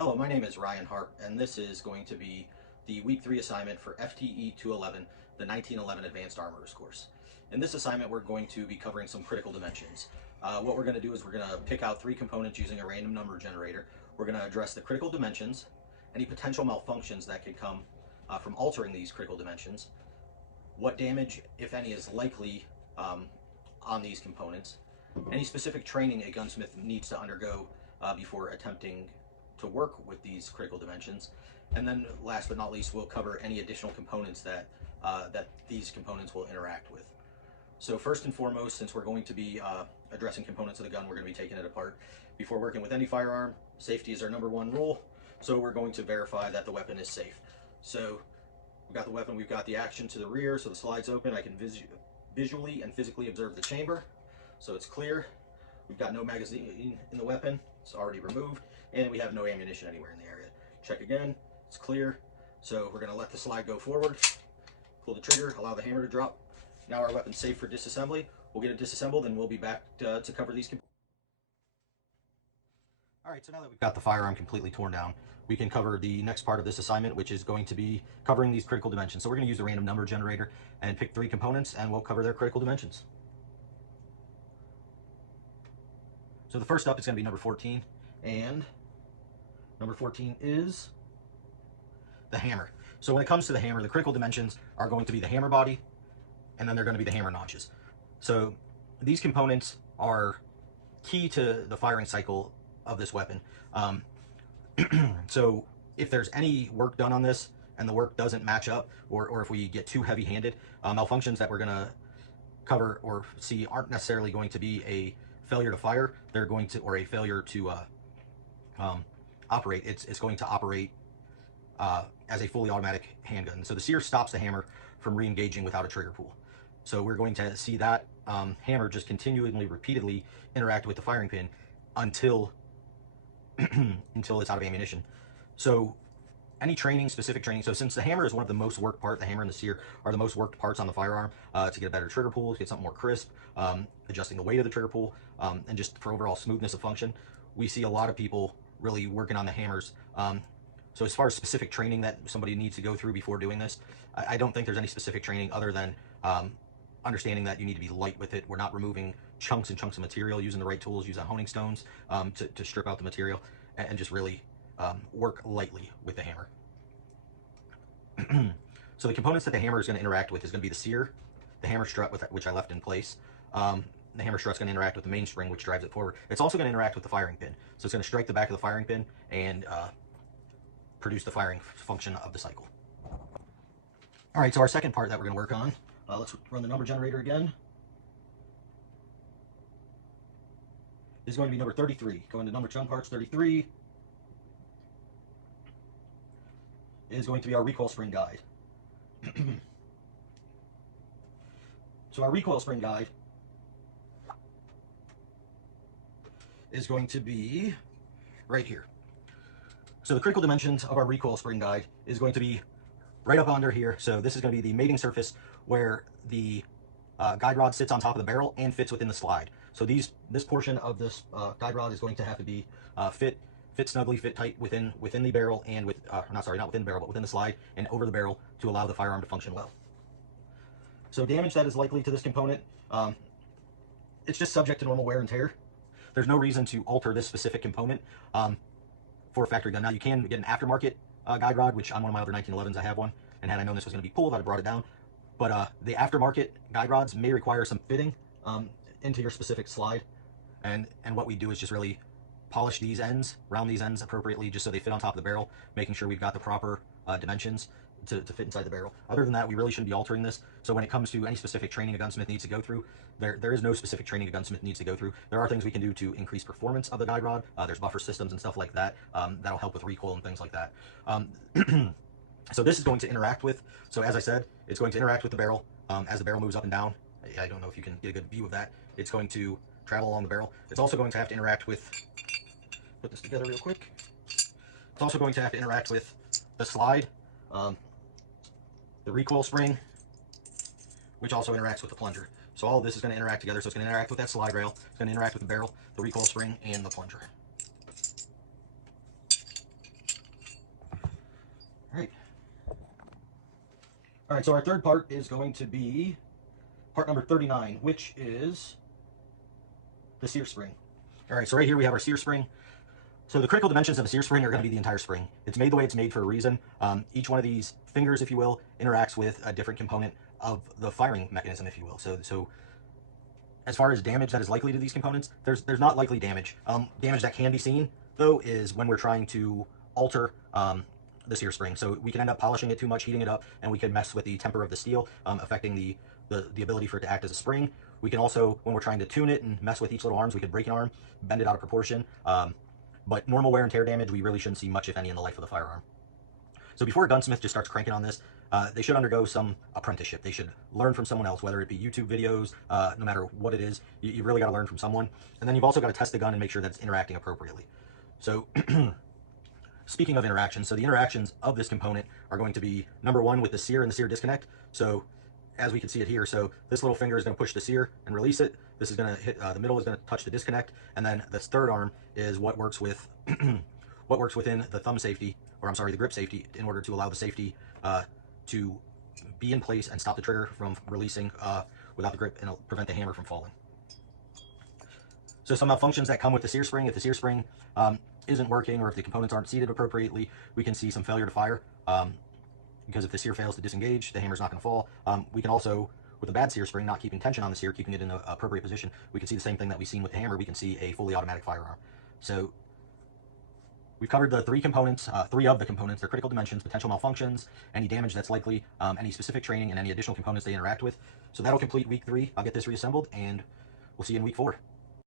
Hello, my name is Ryan Hart, and this is going to be the Week 3 assignment for FTE 211, the 1911 Advanced Armorers course. In this assignment, we're going to be covering some critical dimensions. What we're going to do is we're going to pick out 3 components using a random number generator. We're going to address the critical dimensions, any potential malfunctions that could come from altering these critical dimensions, what damage, if any, is likely on these components, any specific training a gunsmith needs to undergo before attempting to work with these critical dimensions, and then last but not least, we'll cover any additional components that these components will interact with. So first and foremost, since we're going to be addressing components of the gun, we're going to be taking it apart. Before working with any firearm, safety is our #1 rule, so we're going to verify that the weapon is safe. So we've got the weapon, we've got the action to the rear, so the slide's open. I can visually and physically observe the chamber, so it's clear. We've got no magazine in the weapon, it's already removed, and we have no ammunition anywhere in the area. Check again, it's clear. So we're going to let the slide go forward, pull the trigger, allow the hammer to drop. Now our weapon's safe for disassembly. We'll get it disassembled and we'll be back to cover these. Alright, so now that we've got the firearm completely torn down, we can cover the next part of this assignment, which is going to be covering these critical dimensions. So we're going to use the random number generator and pick 3 components, and we'll cover their critical dimensions. So the first up is going to be number 14, and number 14 is the hammer. So when it comes to the hammer, the critical dimensions are going to be the hammer body, and then they're going to be the hammer notches. So these components are key to the firing cycle of this weapon. So if there's any work done on this and the work doesn't match up, or if we get too heavy-handed, malfunctions that we're going to cover or see aren't necessarily going to be a failure to fire. They're going to, or a failure to operate. It's going to operate as a fully automatic handgun. So the sear stops the hammer from re-engaging without a trigger pull. So we're going to see that hammer just continually, repeatedly interact with the firing pin until until it's out of ammunition. So any training, specific training, so since the hammer is one of the most worked parts, the hammer and the sear are the most worked parts on the firearm, to get a better trigger pull, to get something more crisp, adjusting the weight of the trigger pull, and just for overall smoothness of function, we see a lot of people really working on the hammers. So as far as specific training that somebody needs to go through before doing this, I don't think there's any specific training other than understanding that you need to be light with it. We're not removing chunks and chunks of material, using the right tools, using honing stones to strip out the material, and just really work lightly with the hammer. So the components that the hammer is going to interact with is going to be the sear, the hammer strut, which I left in place. The hammer strut's going to interact with the mainspring, which drives it forward. It's also going to interact with the firing pin. So it's going to strike the back of the firing pin and produce the firing function of the cycle. All right, so our second part that we're going to work on, let's run the number generator again, is going to be number 33. Going to number chunk parts, 33 is going to be our recoil spring guide. So our recoil spring guide is going to be right here. So the critical dimensions of our recoil spring guide is going to be right up under here. So this is going to be the mating surface where the guide rod sits on top of the barrel and fits within the slide. So this portion of this guide rod is going to have to be fit snugly, fit tight within the barrel, and not within the barrel, but within the slide and over the barrel to allow the firearm to function well. So damage that is likely to this component, it's just subject to normal wear and tear. There's no reason to alter this specific component for a factory gun. Now you can get an aftermarket guide rod, which on one of my other 1911s I have one, and had I known this was going to be pulled, I'd have brought it down. But the aftermarket guide rods may require some fitting into your specific slide, and what we do is just really polish these ends, round these ends appropriately, just so they fit on top of the barrel, making sure we've got the proper dimensions to fit inside the barrel. Other than that, we really shouldn't be altering this. So when it comes to any specific training a gunsmith needs to go through, there is no specific training a gunsmith needs to go through. There are things we can do to increase performance of the guide rod. There's buffer systems and stuff like that that'll help with recoil and things like that. So this is going to interact with, so as I said, it's going to interact with the barrel as the barrel moves up and down. I don't know if you can get a good view of that. It's going to travel along the barrel. It's also going to have to interact with, put this together real quick. It's also going to have to interact with the slide, the recoil spring, which also interacts with the plunger. So all of this is going to interact together. So it's going to interact with that slide rail, it's going to interact with the barrel, the recoil spring, and the plunger. All right, so our third part is going to be part number 39, which is the sear spring. All right, so right here we have our sear spring. So the critical dimensions of a sear spring are going to be the entire spring. It's made the way it's made for a reason. Each one of these fingers, if you will, interacts with a different component of the firing mechanism, if you will. So as far as damage that is likely to these components, there's not likely damage. Damage that can be seen, though, is when we're trying to alter the sear spring. So we can end up polishing it too much, heating it up, and we can mess with the temper of the steel, affecting the ability for it to act as a spring. We can also, when we're trying to tune it and mess with each little arms, we could break an arm, bend it out of proportion. But normal wear and tear damage, we really shouldn't see much, if any, in the life of the firearm. So before a gunsmith just starts cranking on this, they should undergo some apprenticeship. They should learn from someone else, whether it be YouTube videos, no matter what it is. You really got to learn from someone. And then you've also got to test the gun and make sure that it's interacting appropriately. So speaking of interactions, so the interactions of this component are going to be, number one, with the sear and the sear disconnect. So as we can see it here, so this little finger is going to push the sear and release it. This is going to hit, the middle is going to touch the disconnect. And then this third arm is what works with what works within the thumb safety, or I'm sorry, the grip safety, in order to allow the safety to be in place and stop the trigger from releasing without the grip, and prevent the hammer from falling. So some malfunctions that come with the sear spring: if the sear spring isn't working, or if the components aren't seated appropriately, we can see some failure to fire. Because if the sear fails to disengage, the hammer's not going to fall. We can also, with a bad sear spring, not keeping tension on the sear, keeping it in an appropriate position, we can see the same thing that we've seen with the hammer. We can see a fully automatic firearm. So we've covered the three components, three of the components: their critical dimensions, potential malfunctions, any damage that's likely, any specific training, and any additional components they interact with. So that'll complete week 3. I'll get this reassembled, and we'll see you in week 4.